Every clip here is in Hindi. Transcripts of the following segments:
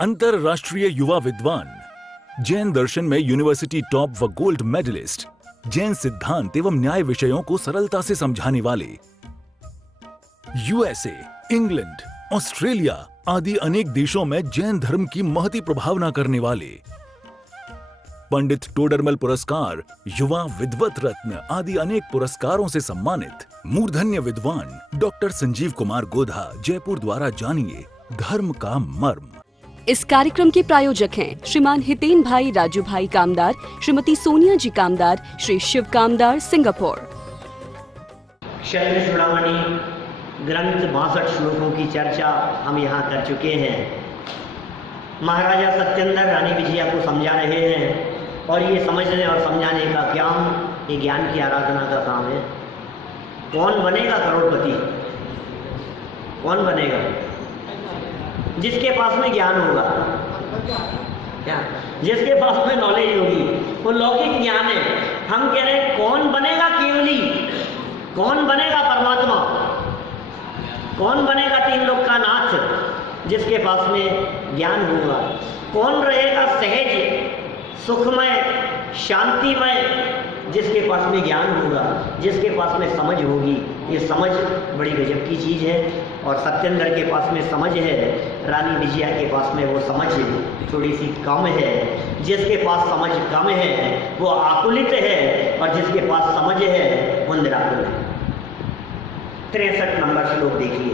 अंतरराष्ट्रीय युवा विद्वान, जैन दर्शन में यूनिवर्सिटी टॉप व गोल्ड मेडलिस्ट, जैन सिद्धांत एवं न्याय विषयों को सरलता से समझाने वाले, यूएसए, इंग्लैंड, ऑस्ट्रेलिया आदि अनेक देशों में जैन धर्म की महती प्रभावना करने वाले, पंडित टोडरमल पुरस्कार, युवा विद्वत रत्न आदि अनेक पुरस्कारों से सम्मानित मूर्धन्य विद्वान डॉक्टर संजीव कुमार गोधा जयपुर द्वारा जानिए धर्म का मर्म। इस कार्यक्रम के प्रायोजक हैं श्रीमान हितेन भाई राजू भाई कामदार, श्रीमती सोनिया जी कामदार, श्री शिव कामदार, सिंगापुर। क्षत्रिय चूड़ामणि ग्रंथ 62 श्लोकों की चर्चा हम यहाँ कर चुके हैं। महाराजा सत्येंद्र रानी विजया को समझा रहे हैं और ये समझने और समझाने का काम ये ज्ञान की आराधना का काम है। कौन बनेगा करोड़पति? कौन बनेगा? जिसके पास में ज्ञान होगा, क्या जिसके पास में नॉलेज होगी, वो लौकिक ज्ञान है। हम कह रहे हैं कौन बनेगा केवली, कौन बनेगा परमात्मा, कौन बनेगा तीन लोक का नाथ? जिसके पास में ज्ञान होगा। कौन रहेगा सहज सुखमय शांतिमय? जिसके पास में ज्ञान होगा, जिसके पास में समझ होगी। ये समझ बड़ी गजब की चीज़ है और सत्येंद्र के पास में समझ है, रानी विजया के पास में वो समझ थोड़ी सी कम है। जिसके पास समझ कम है वो आकुलित है और जिसके पास समझ है वो निराकुल है। 63 नंबर श्लोक देखिए।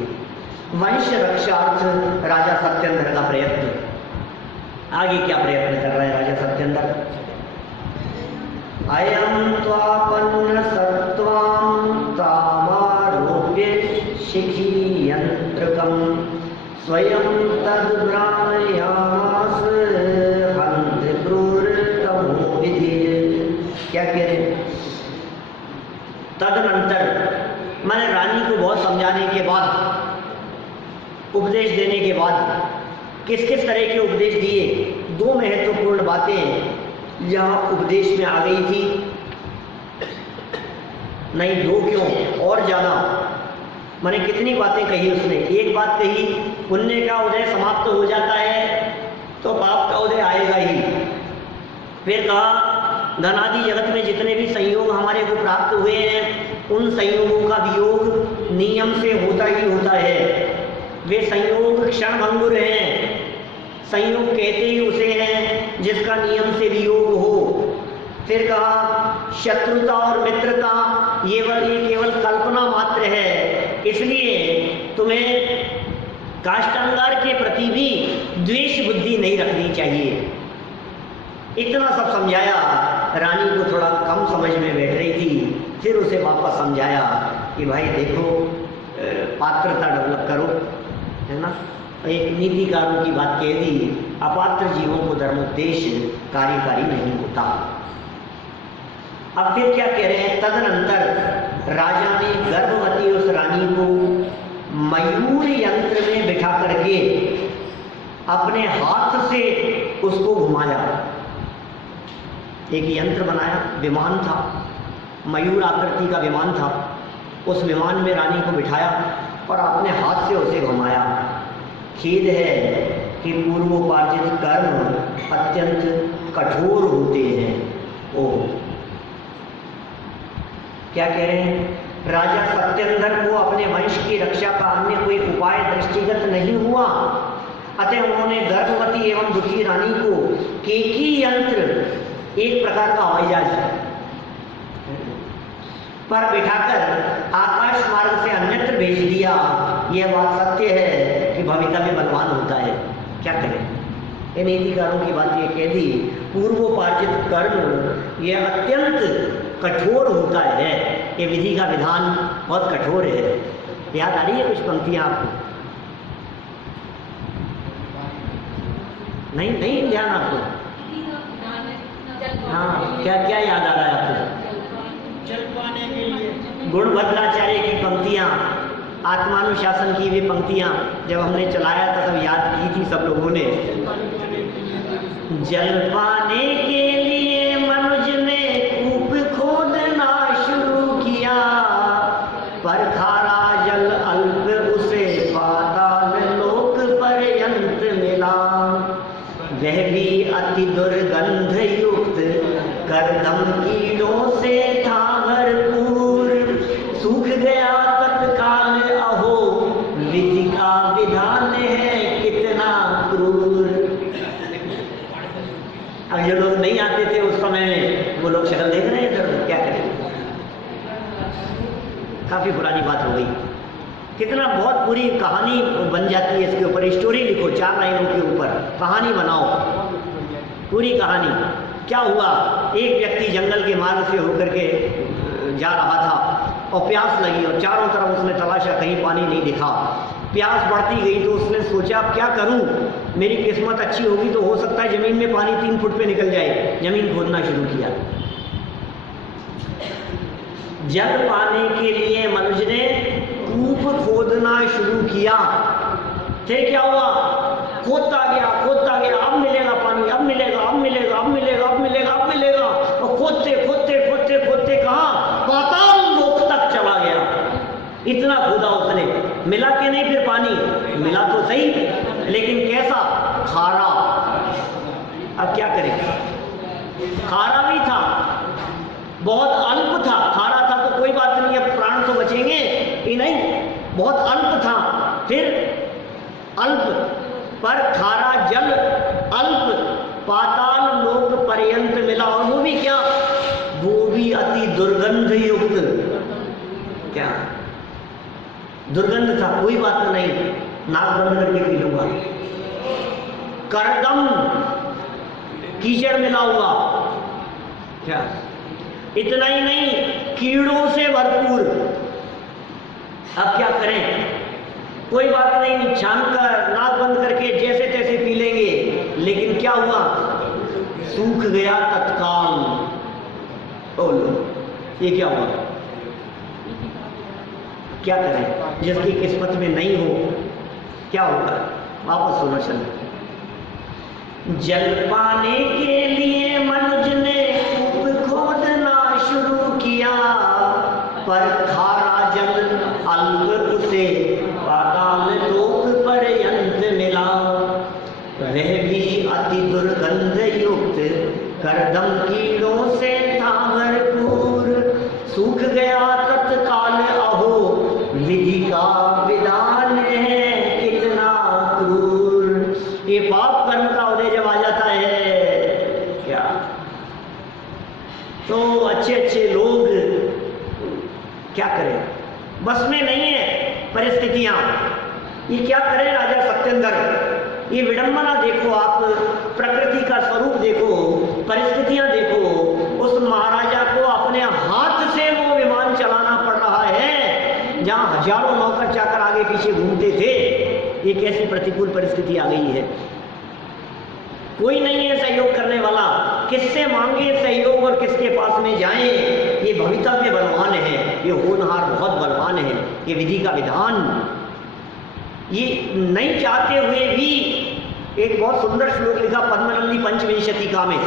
वंश रक्षार्थ राजा सत्येंद्र का प्रयत्न। आगे क्या प्रयत्न कर रहे हैं राजा सत्येंद्र? अयं त्वापन्न सत्त्वां तामारोप्य शिखी यंत्रकं स्वयं तद्भ्रामयामास हन्त क्रूरतमो विधि। क्या कह रहे? तदनंतर मैंने रानी को बहुत समझाने के बाद, उपदेश देने के बाद, किस किस तरह के उपदेश दिए, दो महत्वपूर्ण बातें यहाँ उपदेश में आ गई थी। नहीं दो क्यों, और ज़्यादा। मैंने कितनी बातें कही उसने। एक बात कही, पुण्य का उदय समाप्त हो जाता है तो पाप का उदय आएगा ही। फिर कहा धनादि जगत में जितने भी संयोग हमारे को प्राप्त हुए हैं, उन संयोगों का वियोग नियम से होता ही होता है। वे संयोग क्षणभंगुर हैं। संयोग कहते ही उसे हैं जिसका नियम से वियोग हो। फिर कहा शत्रुता और मित्रता ये केवल कल्पना मात्र है, इसलिए तुम्हें काष्ठांगार के प्रति भी द्वेष बुद्धि नहीं रखनी चाहिए। इतना सब समझाया। रानी को थोड़ा कम समझ में बैठ रही थी। फिर उसे वापस समझाया कि भाई देखो, पात्रता डेवलप करो, है ना। एक नीतिकारों की बात कह दी, अपात्र जीवों को धर्मोपदेश कार्यकारी नहीं होता। अब फिर क्या कह रहे हैं? तदनंतर राजा ने गर्भवती उस रानी को मयूर यंत्र में बिठा करके अपने हाथ से उसको घुमाया। एक यंत्र बनाया, विमान था, मयूर आकृति का विमान था। उस विमान में रानी को बिठाया और अपने हाथ से उसे घुमाया। खेद है कि पूर्वोपार्जित कर्म अत्यंत कठोर होते हैं। ओ क्या कह रहे हैं? राजा सत्येंद्र को अपने वंश की रक्षा का अन्य कोई उपाय दृष्टिगत नहीं हुआ, अतः उन्होंने गर्भवती एवं दुखी रानी को केकी यंत्र, एक प्रकार का हवाई जहाज पर बिठाकर आकाश मार्ग से अन्यत्र भेज दिया। यह बात सत्य है कि भविता में बलवान होता है। क्या करें? इन नीतिकारों की बात ये कह दी, पूर्वोपार्जित कर्म यह अत्यंत कठोर होता है। ये विधि का विधान बहुत कठोर है। याद आ रही है कुछ पंक्तियां आपको? नहीं ध्यान आपको? हाँ, क्या क्या याद आ रहा है आपको? गुणभद्राचार्य की पंक्तियां, आत्मानुशासन की भी पंक्तियां जब हमने चलाया था तब याद की थी सब लोगों ने। जल पाने के लिए मनुज ने कूप खोदना शुरू किया, पर खारा जल अल्प उसे पाताल लोक पर्यंत मिला। अति दुर्गंध युक्त, करदम कीड़ों से था भरपूर, सूख गया तत्काल अहो, विधि का विधान है कितना क्रूर। अब जो लोग नहीं आते थे उस समय में, वो लोग शक्ल देख रहे हैं इधर, क्या करें। काफी पुरानी बात हो गई। कितना बहुत पूरी कहानी बन जाती है इसके ऊपर, स्टोरी लिखो 4 लाइनों के ऊपर, कहानी बनाओ, पूरी कहानी। क्या हुआ, एक व्यक्ति जंगल के मार्ग से होकर के जा रहा था और प्यास लगी और चारों तरफ उसने तलाशा, कहीं पानी नहीं दिखा। प्यास बढ़ती गई तो उसने सोचा क्या करूं, मेरी किस्मत अच्छी होगी तो हो सकता है जमीन में पानी 3 फुट पे निकल जाए। जमीन खोदना शुरू किया। जल पाने के लिए मनुष्य ने कूप खोदना शुरू किया। फिर क्या हुआ, खोदता गया, अब मिलेगा पानी, अब मिलेगा, अब मिलेगा, अब मिलेगा, अब मिलेगा, अब मिलेगा, और खोदते खोदते खोदते खोदते कहाँ, पाताल लोक तक चला गया। इतना खोदा उसने, मिला कि नहीं फिर पानी, मिला तो सही, लेकिन कैसा, खारा। अब क्या करेगा, खारा भी था, बहुत अल्प था। खारा था तो कोई बात नहीं, अब प्राण तो बचेंगे ही नहीं, बहुत अल्प था। फिर अल्प पर खारा जल अल्प पाताल लोक पर्यंत मिला, और वो भी क्या, वो भी अति दुर्गंध युक्त। क्या दुर्गंध था, कोई बात नहीं, नाक बंद करके पी लूंगा। करदम कीचड़ मिला हुआ, क्या, इतना ही नहीं, कीड़ों से भरपूर। अब क्या करें, कोई बात नहीं, छान कर नाक बंद करके जैसे तैसे पी लेंगे। लेकिन क्या हुआ, सूख गया तत्काल। बोलो ये क्या हुआ, क्या करें, जिसकी किस्मत में नहीं हो क्या होगा, वापस सुनो चलो। जल पाने के लिए मनुष्य ने कूप खोदना शुरू किया, पर खारा जल अल्प उसे पाताल लोक पर्यंत मिला। वह भी अति दुर्गंध युक्त, करदम कीड़ों से था भरपूर, सूख गया तत्काल अहो, विधि का विधान है कितना क्रूर। ये पाप कर्म का उदय जब आ जाता है क्या, तो अच्छे अच्छे लोग क्या करें, बस में नहीं है परिस्थितियां। ये क्या करें राजा सत्येंद्र, ये विडंबना देखो आप, प्रकृति का स्वरूप देखो, परिस्थितियां देखो। उस महाराजा को अपने हाथ से वो विमान चलाना पड़ रहा है जहां हजारों नौकर चाकर आगे पीछे घूमते थे। ये कैसी प्रतिकूल परिस्थिति आ गई है, कोई नहीं है सहयोग करने वाला, किससे मांगे सहयोग और किसके पास में जाएं। ये भवितव्य बलवान है, ये होनहार बहुत बलवान है, ये विधि का विधान। ये नहीं चाहते हुए भी एक बहुत सुंदर श्लोक लिखा पद्मनंदी पंचविंशतिका में,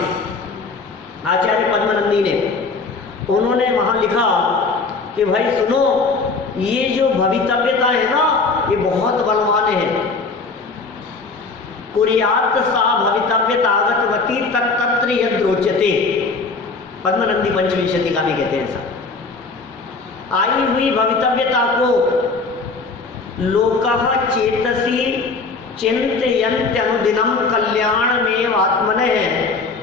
आचार्य पद्मनंदी ने। उन्होंने वहां लिखा कि भाई सुनो, ये जो भवितव्यता है ना, ये बहुत बलवान है। कुर्यात सा भवितव्यतागतवती तत्तत्र यद्रोचते, पद्मनंदी पंचविंशतिका में कहते हैं ऐसा। आई हुई भवितव्यता को लोकः चेतसी चिंतयन्त्यनुदिनं कल्याण में आत्मनः,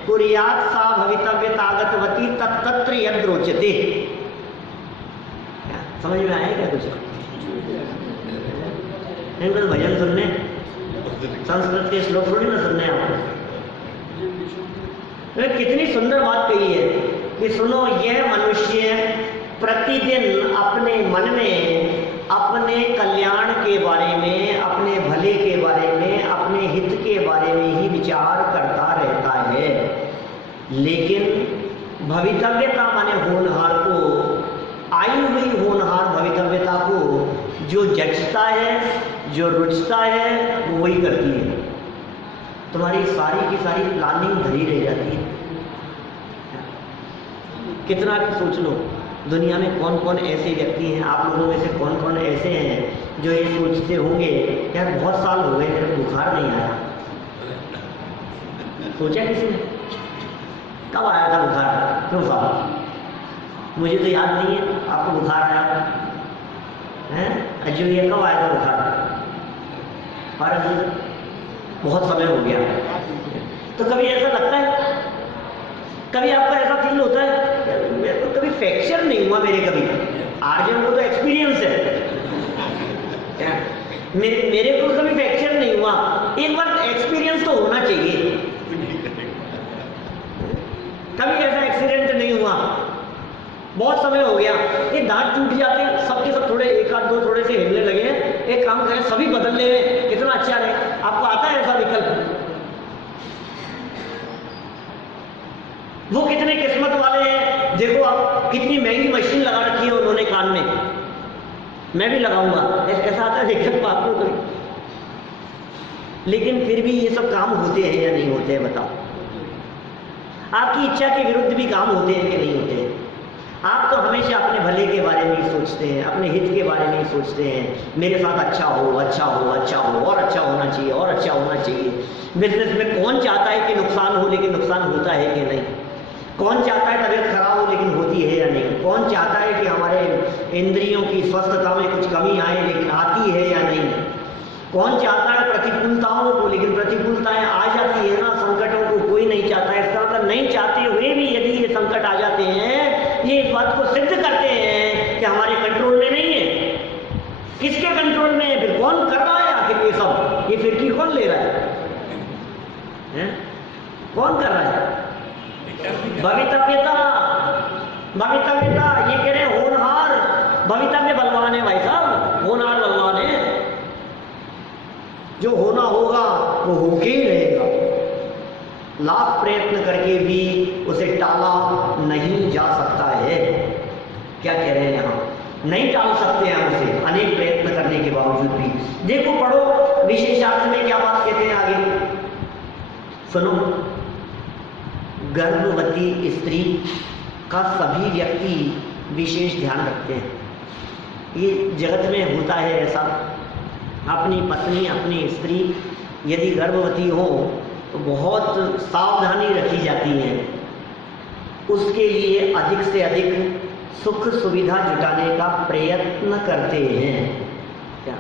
कुर्यात सा भवितव्यतागतवती तत्तत्र यद्रोचते। समझ में आया क्या कुछ, इनको भजन सुनने, संस्कृत के श्लोक थोड़ी ना सुनने आपको। कितनी सुंदर बात कही है कि सुनो, यह मनुष्य प्रतिदिन अपने मन में अपने कल्याण के बारे में, अपने भले के बारे में, अपने हित के बारे में ही विचार करता रहता है। लेकिन भवितव्यता माने होनहार को, आई हुई होनहार भवितव्यता को जो जचता है, जो रुचता है, वो वही करती है। तुम्हारी सारी की सारी प्लानिंग धरी रह जाती है। कितना सोच लो, दुनिया में कौन कौन ऐसे व्यक्ति हैं, आप लोगों में से कौन कौन ऐसे हैं जो ये सोचते होंगे यार बहुत साल हो गए मेरे बुखार नहीं आया, सोचा किसी ने? कब आया था बुखार? क्यों साहब मुझे तो याद नहीं है आपको बुखार आया है? अजू ये कब आया था बुखार? और बहुत समय हो गया। तो कभी ऐसा लगता है, कभी आपको ऐसा फील होता है मेरे को कभी फ्रैक्चर नहीं हुआ मेरे कभी? आर्जन को तो एक्सपीरियंस है, मेरे को कभी फ्रैक्चर नहीं हुआ। एक बार एक्सपीरियंस तो होना चाहिए। कभी ऐसा एक्सीडेंट नहीं हुआ, बहुत समय हो गया। ये दांत टूट जाते हैं सबके सब, थोड़े एक आध दो थोड़े से हिलने लगे हैं, एक काम करें सभी बदल ले, कितना अच्छा रहे। आपको आता है ऐसा विकल्प? वो कितने किस्मत वाले हैं, देखो आप कितनी महंगी मशीन लगा रखी है उन्होंने कान में, मैं भी लगाऊंगा, ऐसा आता है विकल्प आपको कोई? लेकिन फिर भी ये सब काम होते हैं या नहीं होते हैं बताओ? आपकी इच्छा के विरुद्ध भी काम होते हैं कि नहीं होते हैं? आप तो हमेशा अपने भले के बारे में ही सोचते हैं, अपने हित के बारे में ही सोचते हैं, मेरे साथ अच्छा हो, अच्छा हो, अच्छा हो, और अच्छा होना चाहिए, और अच्छा होना चाहिए। बिजनेस में कौन चाहता है कि नुकसान हो, लेकिन नुकसान होता है कि नहीं? कौन चाहता है तबीयत खराब हो लेकिन होती है या नहीं? कौन चाहता है कि हमारे इंद्रियों की स्वस्थता में कुछ कमी आए लेकिन आती है या नहीं? कौन चाहता है प्रतिकूलताओं को, लेकिन प्रतिकूलताएं आ जाती है ना। संकटों को कोई नहीं चाहता है। इसका मतलब नहीं चाहते हुए भी यदि ये संकट आ जाते हैं, ये इस बात को सिद्ध करते हैं कि हमारे कंट्रोल में नहीं है। किसके कंट्रोल में है? फिर कौन कर रहा है आखिर ये सब? ये फिरकी कौन ले रहा है? कौन कर रहा है? भवितव्यता, भवितव्यता ये कह रहे हैं होनहार। भवितव्य बलवान है भाई साहब, होनहार बलवान है। जो होना होगा वो होके ही रहेगा, लाख प्रयत्न करके भी उसे टाला नहीं जा सकता है। क्या कह रहे हैं यहाँ? नहीं टाल सकते हैं उसे, अनेक प्रयत्न करने के बावजूद भी। देखो पढ़ो विशेषार्थ में क्या बात कहते हैं आगे, सुनो। गर्भवती स्त्री का सभी व्यक्ति विशेष ध्यान रखते हैं। ये जगत में होता है ऐसा, अपनी पत्नी, अपनी स्त्री यदि गर्भवती हो तो बहुत सावधानी रखी जाती है, उसके लिए अधिक से अधिक सुख सुविधा जुटाने का प्रयत्न करते हैं। क्या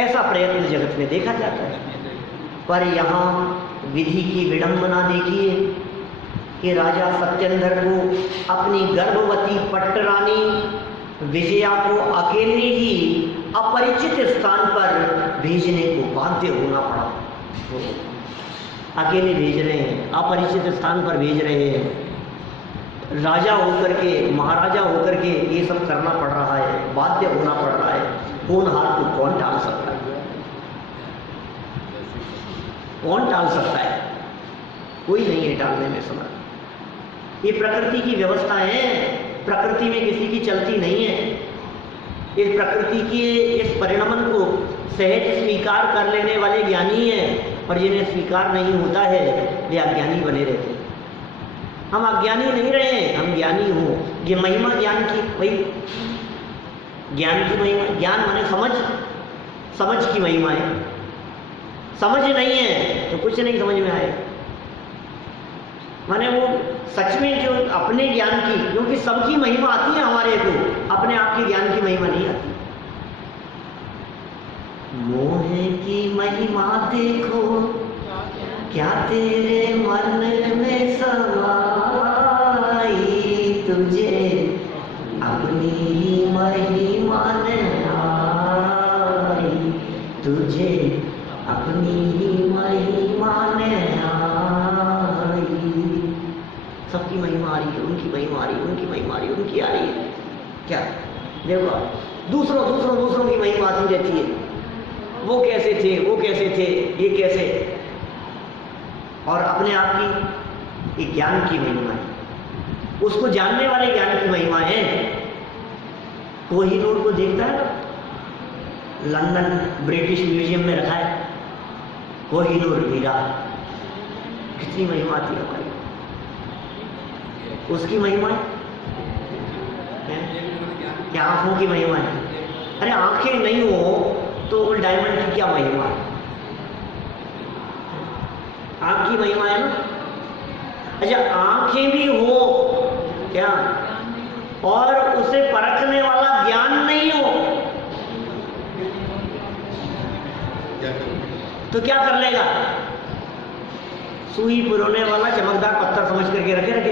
ऐसा प्रयत्न जगत में देखा जाता है? पर यहाँ विधि की विडंबना देखिए कि राजा सत्येंद्र को अपनी गर्भवती पट्टरानी विजया को अकेले ही अपरिचित स्थान पर भेजने को बाध्य होना पड़ा। अकेले भेज रहे हैं, अपरिचित स्थान पर भेज रहे हैं। राजा होकर के, महाराजा होकर के ये सब करना पड़ रहा है, बाध्य होना पड़ रहा है। होनहार को कौन टाल सकता है? कौन टाल सकता है? कोई नहीं है टालने में समर्थ। ये प्रकृति की व्यवस्था है, प्रकृति में किसी की चलती नहीं है। इस प्रकृति के इस परिणमन को सहज स्वीकार कर लेने वाले ज्ञानी हैं, और जिन्हें स्वीकार नहीं होता है वे अज्ञानी बने रहते हैं। हम अज्ञानी नहीं रहे हैं, हम ज्ञानी हो। ये महिमा ज्ञान की, वही ज्ञान की महिमा। ज्ञान माने समझ, समझ की महिमा है। समझ नहीं है तो कुछ नहीं समझ में आए। माने वो सच में जो अपने ज्ञान की, क्योंकि सबकी महिमा आती है हमारे को, अपने आप की ज्ञान की महिमा नहीं आती। मोह की महिमा देखो क्या तेरे मन में समाई, तुझे अपनी ही महिमा ने आई, तुझे अपनी ही महिमा ने आई। सबकी महिमा आ रही है, उनकी महिमा आ रही है, उनकी महिमा आ रही है, उनकी आ रही है। क्या देखो, दूसरों की महिमा आती रहती है। वो कैसे थे, वो कैसे थे, ये कैसे। और अपने आप की एक ज्ञान की महिमा है, उसको जानने वाले ज्ञान की महिमा है। कोहिनूर को देखता है ना, लंदन ब्रिटिश म्यूजियम में रखा है कोहिनूर हीरा। कितनी महिमा थी हमारी, उसकी महिमा है क्या? आंखों की महिमा है। अरे आंखें नहीं हो तो डायमंड की क्या महिमा है? आँख की महिमा है ना। अच्छा, आंखें भी हो क्या और उसे परखने वाला ज्ञान नहीं हो तो क्या कर लेगा? सुई पुरोने वाला चमकदार पत्थर समझ करके रखेगा।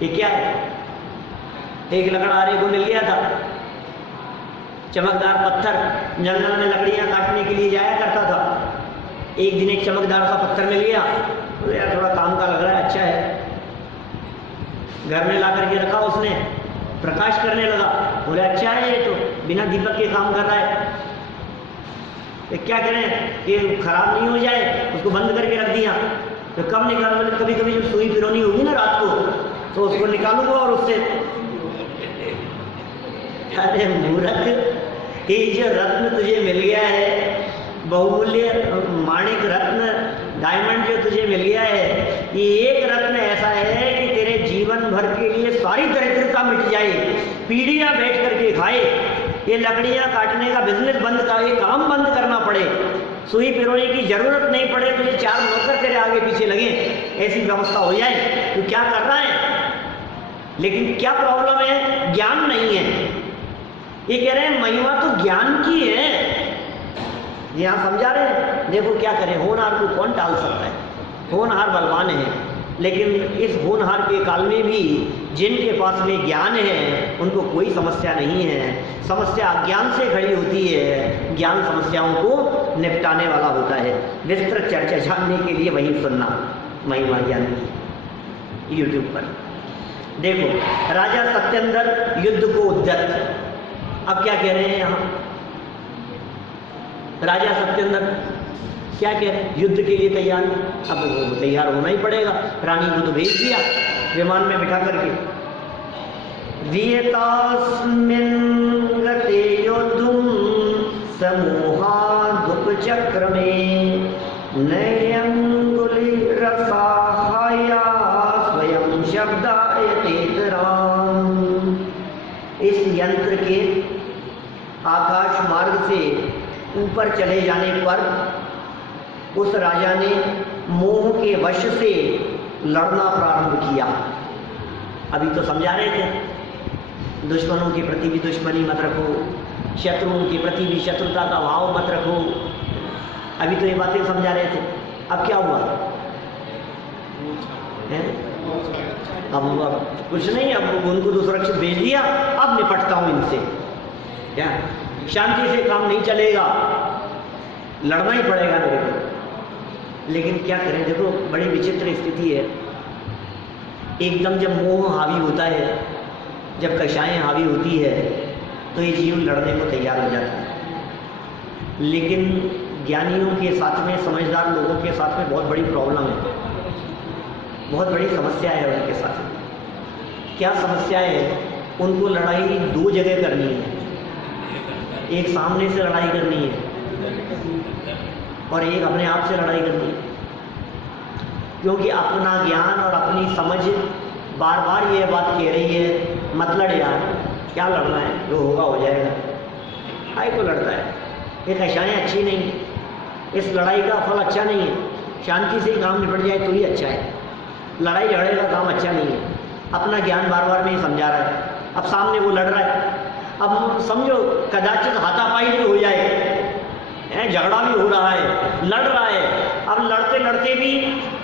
ये क्या है? एक लकड़हारे को मिल गया था चमकदार पत्थर, जंगल में लकड़ियां काटने के लिए जाया करता था। एक दिन एक चमकदार सा पत्थर मिल गया, बोले यार थोड़ा काम का लग रहा है, अच्छा है। घर में ला करके रखा उसने, प्रकाश करने लगा, बोले अच्छा है ये तो बिना दीपक के काम कर रहा है। तो क्या करें कि खराब नहीं हो जाए, उसको बंद करके रख दिया। तो कब निकाल, बोले कभी कभी जब सुई पिरोनी होगी ना रात को तो उसको निकालूंगा और उससे। अरे मूर्ख, ये जो रत्न तुझे मिल गया है, बहुमूल्य माणिक रत्न, डायमंड जो तुझे मिल गया है, ये एक रत्न ऐसा है कि तेरे जीवन भर के लिए सारी दरिद्रता मिट जाए, पीढ़ियां बैठ करके खाए, ये लकड़ियां काटने का बिजनेस बंद का, ये काम बंद करना पड़े, सुई पिरोने की जरूरत नहीं पड़े, तुझे 4 नौकर तेरे आगे पीछे लगे, ऐसी व्यवस्था हो जाए। तो क्या कर रहा है? लेकिन क्या प्रॉब्लम है? ज्ञान नहीं है। ये कह रहे हैं महिमा तो ज्ञान की है, यहां समझा रहे हैं। देखो क्या करें, होनहार को कौन टाल सकता है? होनहार बलवान है, लेकिन इस होनहार के काल में भी जिनके पास में ज्ञान है उनको कोई समस्या नहीं है। समस्या अज्ञान से खड़ी होती है, ज्ञान समस्याओं को निपटाने वाला होता है। विस्तृत चर्चा जानने के लिए वही सुनना महिमा ज्ञान की यूट्यूब पर। देखो, राजा सत्येंद्र युद्ध को उद्यत। अब क्या कह रहे हैं यहाँ? राजा सत्येंद्र क्या कह रहे हैं? युद्ध के लिए तैयार। अब वो तैयार होना ही पड़ेगा, रानी को तो भेज दिया विमान में बिठा करके। वियतास्मिन् गते योद्धुं समूहादुप चक्र में नयंगुली रसाहाया स्वयं शब्दायतेतराम। इस यंत्र के आकाश मार्ग से ऊपर चले जाने पर उस राजा ने मोह के वश से लड़ना प्रारंभ किया। अभी तो समझा रहे थे, दुश्मनों के प्रति भी दुश्मनी मत रखो, शत्रुओं के प्रति भी शत्रुता का भाव मत रखो। अभी तो ये बातें समझा रहे थे। अब क्या हुआ है? अब कुछ नहीं, अब उनको तो सुरक्षित भेज दिया, अब निपटता हूं इनसे। क्या शांति से काम नहीं चलेगा, लड़ना ही पड़ेगा मेरे को। लेकिन क्या करें? देखो बड़ी विचित्र स्थिति है। एकदम जब मोह हावी होता है, जब कषायें हावी होती है, तो ये जीव लड़ने को तैयार हो जाता है। लेकिन ज्ञानियों के साथ में, समझदार लोगों के साथ में बहुत बड़ी प्रॉब्लम है, बहुत बड़ी समस्या है उनके साथ में। क्या समस्या है? उनको लड़ाई 2 जगह करनी है। एक सामने से लड़ाई करनी है और एक अपने आप से लड़ाई करनी है। क्योंकि अपना ज्ञान और अपनी समझ बार बार ये बात कह रही है, मत लड़ यार, क्या लड़ना है, जो होगा हो जाएगा। काय को लड़ता है? ये कषायें अच्छी नहीं, इस लड़ाई का फल अच्छा नहीं है। शांति से ही काम निपट जाए तो ही अच्छा है, लड़ाई झगड़े का काम अच्छा नहीं है। अपना ज्ञान बार बार नहीं समझा रहा है, अब सामने वो लड़ रहा है। अब समझो कदाचित हाथापाई भी हो जाए, झगड़ा भी हो रहा है, लड़ रहा है। अब लड़ते लड़ते भी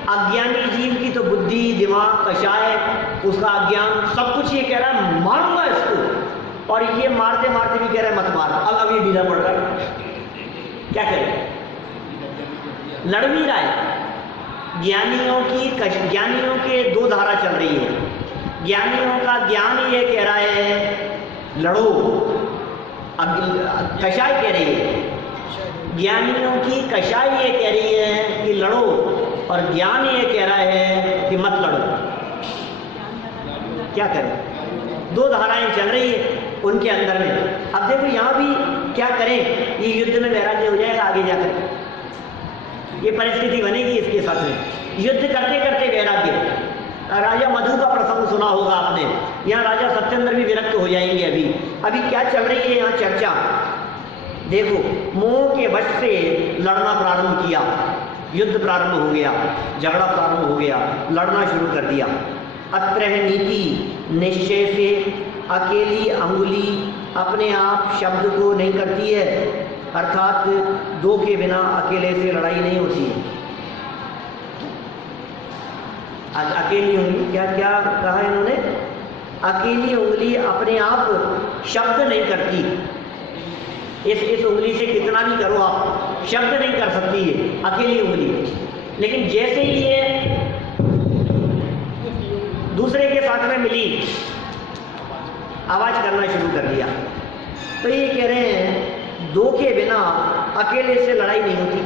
अज्ञानी जीव की तो बुद्धि, दिमाग, कषाय, उसका अज्ञान सब कुछ ये कह रहा है मारूंगा इसको, और ये मारते मारते भी कह रहा है मत मार। अब ये ढीला पड़ रहा है, क्या करें? लड़ भी रहा है। ज्ञानियों के 2 धारा चल रही है। ज्ञानियों का ज्ञान ये कह रहा है लड़ो, कषाय कह रही है। ज्ञानियों की कषाय ये कह रही है कि लड़ो, और ज्ञान ये कह रहा है कि मत लड़ो। क्या करें? 2 धाराएं चल रही है उनके अंदर में। अब देखो यहाँ भी क्या करें, ये युद्ध में वैराग्य हो जाएगा आगे जाकर, ये परिस्थिति बनेगी इसके साथ में। युद्ध करते करते वैराग्य। राजा मधु का प्रसंग सुना होगा आपने, यहाँ राजा सत्येंद्र भी विरक्त हो जाएंगे। अभी क्या चल रही है यहाँ चर्चा? देखो, मोह के वश से लड़ना प्रारंभ किया। युद्ध प्रारंभ हो गया, झगड़ा प्रारंभ हो गया, लड़ना शुरू कर दिया। अत्र नीति निश्चय से अकेली अंगुली अपने आप शब्द को नहीं करती है, अर्थात दो के बिना अकेले से लड़ाई नहीं होती है। अकेली उंगली, क्या क्या कहा इन्होंने, अकेली उंगली अपने आप शब्द नहीं करती। इस उंगली से कितना भी करो आप, शब्द नहीं कर सकती है अकेली उंगली। लेकिन जैसे ही ये दूसरे के साथ में मिली, आवाज करना शुरू कर दिया। तो ये कह रहे हैं दो के बिना अकेले से लड़ाई नहीं होती।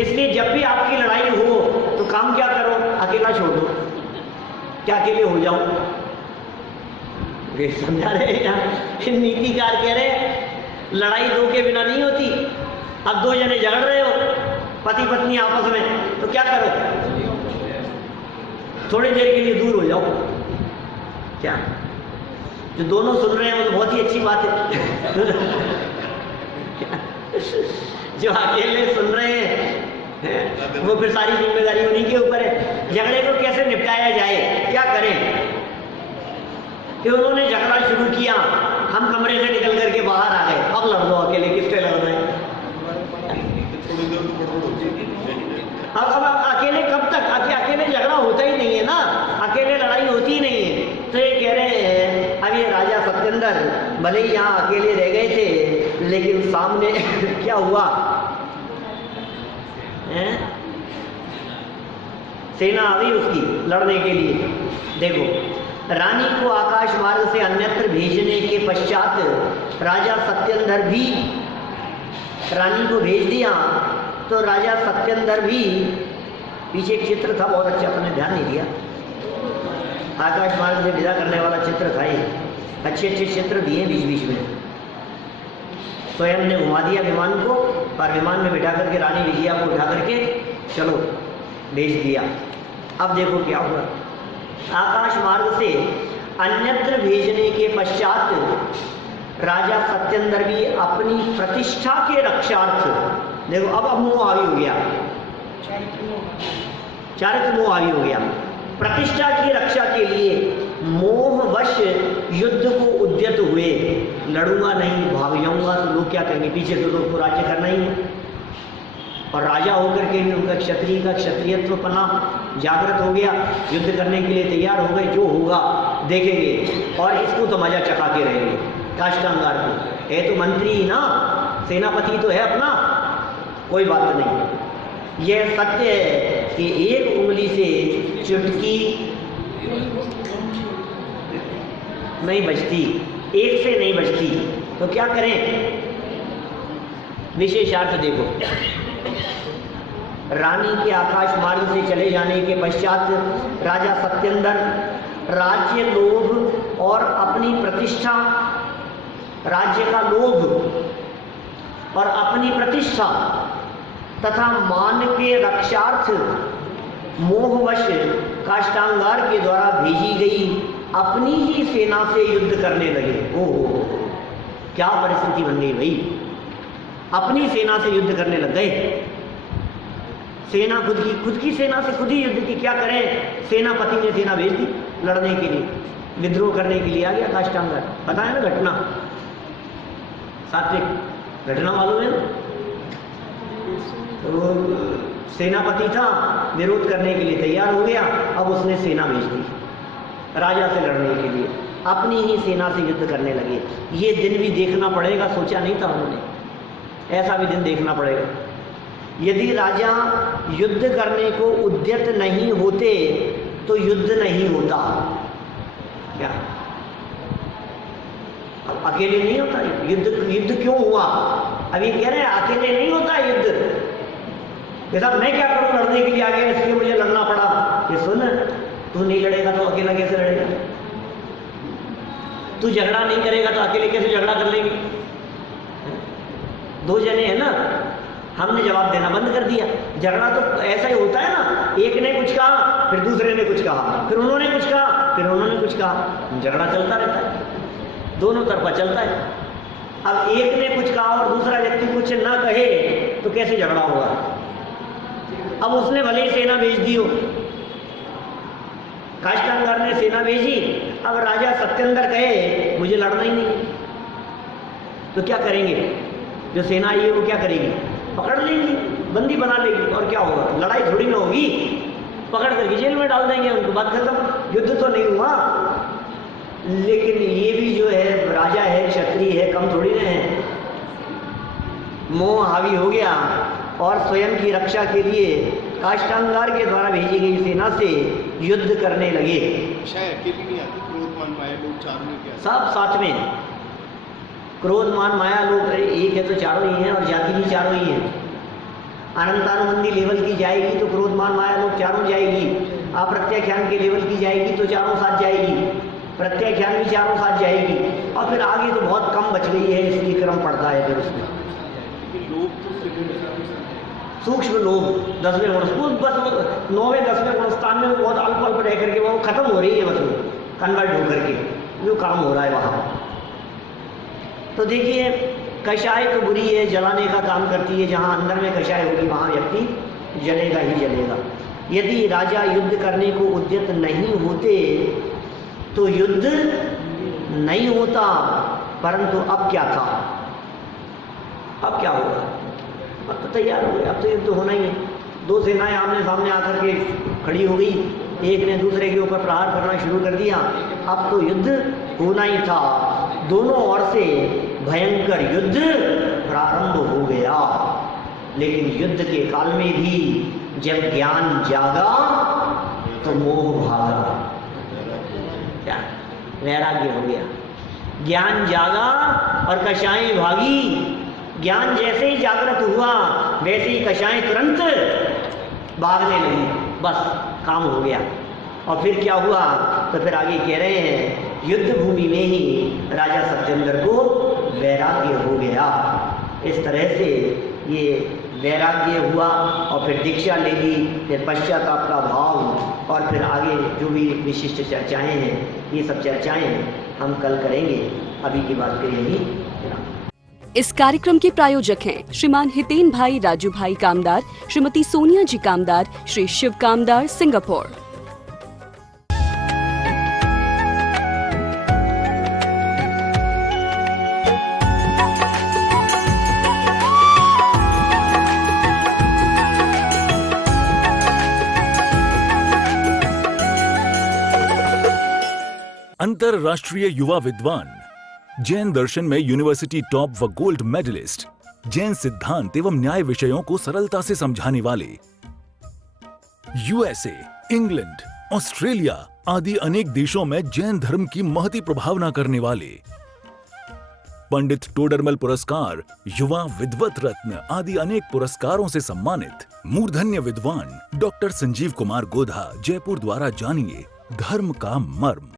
इसलिए जब भी आपकी लड़ाई हो तो काम क्या करो, अकेला छोड़ दो, क्या अकेले हो जाओ। ये समझा रहे हैं यहाँ नीतिकार कह रहे हैं लड़ाई दो के बिना नहीं होती। अब दो जने झगड़ रहे हो, पति पत्नी आपस में, तो क्या करो, थोड़ी देर के लिए दूर हो जाओ। क्या जो दोनों सुन रहे हैं वो तो बहुत ही अच्छी बात है। जो अकेले सुन रहे हैं वो फिर सारी जिम्मेदारी उन्हीं के ऊपर है। झगड़े को कैसे निपटाया जाए, क्या करें, कि उन्होंने झगड़ा शुरू किया, हम कमरे से निकल करके बाहर आ गए, अब लड़ दो अकेले, किससे लड़ रहे हैं। अब अकेले कब तक, अकेले झगड़ा होता ही नहीं है ना, अकेले लड़ाई होती ही नहीं है। तो ये कह रहे हैं अब ये राजा सत्येंद्र भले ही यहाँ अकेले रह गए थे, लेकिन सामने क्या हुआ है? सेना आ गई उसकी लड़ने के लिए। देखो, रानी को आकाश मार्ग से अन्यत्र भेजने के पश्चात राजा सत्येंद्र भी रानी को भेज दिया। तो राजा सत्येंद्र भी, पीछे एक चित्र था बहुत अच्छा, अपने ध्यान नहीं दिया, आकाश मार्ग से विदा करने वाला चित्र था ये, अच्छे अच्छे चित्र दिए बीच बीच में। स्वयं ने घुमा दिया विमान को और विमान में बिठा करके रानी विजया को उठा करके चलो भेज दिया। अब देखो क्या हुआ, आकाश मार्ग से अन्यत्र भेजने के पश्चात राजा सत्येंद्र भी अपनी प्रतिष्ठा के रक्षार्थ, देखो अब मोह हावी हो गया, चारित्र मोह हावी हो गया, प्रतिष्ठा की रक्षा के लिए मोहवश युद्ध को उद्यत हुए। लड़ूंगा नहीं, भाग जाऊंगा तो लोग क्या करेंगे, पीछे से लोग को राज्य करना ही है। और राजा होकर के भी उनका क्षत्रिय का क्षत्रियत्व पना जागृत हो गया, युद्ध करने के लिए तैयार हो गए, जो होगा देखेंगे और इसको तो मजा चखा के रहेंगे। काष्टांगार को है तो मंत्री ही ना, सेनापति तो है अपना, कोई बात नहीं। यह सत्य है कि एक उंगली से चुटकी नहीं बजती, एक से नहीं बजती, तो क्या करें। विशेषार्थ देखो, रानी के आकाश मार्ग से चले जाने के पश्चात राजा सत्येंद्र राज्य लोभ और अपनी प्रतिष्ठा, राज्य का लोभ और अपनी प्रतिष्ठा तथा मान के रक्षार्थ मोहवश काष्टांगार के द्वारा भेजी गई अपनी ही सेना से युद्ध करने लगे। ओहो, क्या परिस्थिति बन गई भाई, अपनी सेना से युद्ध करने लग गए। सेना खुद की सेना से खुद ही युद्ध की, क्या करें, सेनापति ने सेना भेज दी लड़ने के लिए, विद्रोह करने के लिए आ गया काष्टांगार। पता है ना घटना, सात्विक घटना मालूम है ना। तो सेनापति था, विरोध करने के लिए तैयार हो गया, अब उसने सेना भेज दी राजा से लड़ने के लिए, अपनी ही सेना से युद्ध करने लगे। ये दिन भी देखना पड़ेगा, सोचा नहीं था उन्होंने, ऐसा भी दिन देखना पड़ेगा। यदि राजा युद्ध करने को उद्यत नहीं होते तो युद्ध नहीं होता। क्या अब अकेले नहीं होता युद्ध क्यों हुआ, अभी कह रहे हैं अकेले नहीं होता युद्ध। जैसा मैं क्या करूं, लड़ने के लिए आ गया इसलिए मुझे लड़ना पड़ा। ये सुन, तू नहीं लड़ेगा तो अकेला कैसे लड़ेगा, तू झगड़ा नहीं करेगा तो अकेले कैसे झगड़ा कर लेंगे। दो जने हैं ना, हमने जवाब देना बंद कर दिया। झगड़ा तो ऐसा ही होता है ना, एक ने कुछ कहा फिर दूसरे ने कुछ कहा, फिर उन्होंने कुछ कहा फिर उन्होंने कुछ कहा, झगड़ा चलता रहता है, दोनों तरफा चलता है। अब एक ने कुछ कहा और दूसरा व्यक्ति कुछ ना कहे तो कैसे झगड़ा होगा, अब उसने भले ही सेना भेज दी हो, काष्टांगार ने सेना भेजी, अब राजा सत्येंद्र कहे मुझे लड़ना ही नहीं, तो क्या करेंगे? जो सेना आई है वो क्या करेगी? पकड़ लेंगी, बंदी बना लेगी, और क्या होगा? लड़ाई थोड़ी ना होगी, पकड़ करके जेल में डाल देंगे उनको, बात खत्म, युद्ध तो नहीं हुआ। लेकिन ये भी जो है राजा है, क्षत्रिय है, कम थोड़ी ना है। मोह हावी हो गया और स्वयं की रक्षा के लिए काष्टांगार के द्वारा भेजी गई सेना से युद्ध करने लगे। अकेली नहीं आती, क्रोधमान माया लोग चारों में क्या? सब साथ में, क्रोधमान माया लोग एक है तो चारों ही हैं, और जाति भी चारों ही हैं। अनंतानुबंधी लेवल की जाएगी तो क्रोधमान माया लोग चारों जाएगी, अप्रत्याख्यान के लेवल की जाएगी तो चारों साथ जाएगी, प्रत्याख्यान भी चारों साथ जाएगी, और फिर आगे तो बहुत कम बच गई है, इसलिए क्रम पड़ता है फिर उसमें। सूक्ष्म लोग 10वें गुण, बस 9वें 10वें गुणस्थान में बहुत अल्प अल्प रह करके वो खत्म हो रही है, बस वो कन्वर्ट होकर के जो काम हो रहा है वहाँ। तो देखिए, कषाय तो बुरी है, जलाने का काम करती है, जहाँ अंदर में कषाय होगी वहाँ व्यक्ति जलेगा ही जलेगा। यदि राजा युद्ध करने को उद्यत नहीं होते तो युद्ध नहीं होता, परंतु अब क्या था? अब क्या होगा? अब तो तैयार हो गए, अब तो युद्ध होना ही है। दो सेनाएं आमने सामने आकर के खड़ी हो गई, एक ने दूसरे के ऊपर प्रहार करना शुरू कर दिया, अब तो युद्ध होना ही था। दोनों ओर से भयंकर युद्ध प्रारंभ हो गया। लेकिन युद्ध के काल में भी जब ज्ञान जागा तो मोह भागा, क्या वैराग्य हो गया। ज्ञान जागा और कषाएं भागी। ज्ञान जैसे ही जागृत हुआ वैसे ही कषाएं तुरंत भागने लगी, बस काम हो गया। और फिर क्या हुआ? तो फिर आगे कह रहे हैं, युद्ध भूमि में ही राजा सत्येंद्र को वैराग्य हो गया। इस तरह से ये वैराग्य हुआ और फिर दीक्षा ले ली, फिर पश्चाताप का भाव, और फिर आगे जो भी विशिष्ट चर्चाएं हैं, ये सब चर्चाएं हम कल करेंगे। अभी की बात करें यही। इस कार्यक्रम के प्रायोजक हैं श्रीमान हितेन भाई राजू भाई कामदार, श्रीमती सोनिया जी कामदार, श्री शिव कामदार, सिंगापुर। अंतरराष्ट्रीय युवा विद्वान, जैन दर्शन में यूनिवर्सिटी टॉप व गोल्ड मेडलिस्ट, जैन सिद्धांत एवं न्याय विषयों को सरलता से समझाने वाले, यूएसए, इंग्लैंड, ऑस्ट्रेलिया आदि अनेक देशों में जैन धर्म की महती प्रभावना करने वाले, पंडित टोडरमल पुरस्कार, युवा विद्वत रत्न आदि अनेक पुरस्कारों से सम्मानित मूर्धन्य विद्वान डॉक्टर संजीव कुमार गोधा, जयपुर द्वारा जानिए धर्म का मर्म।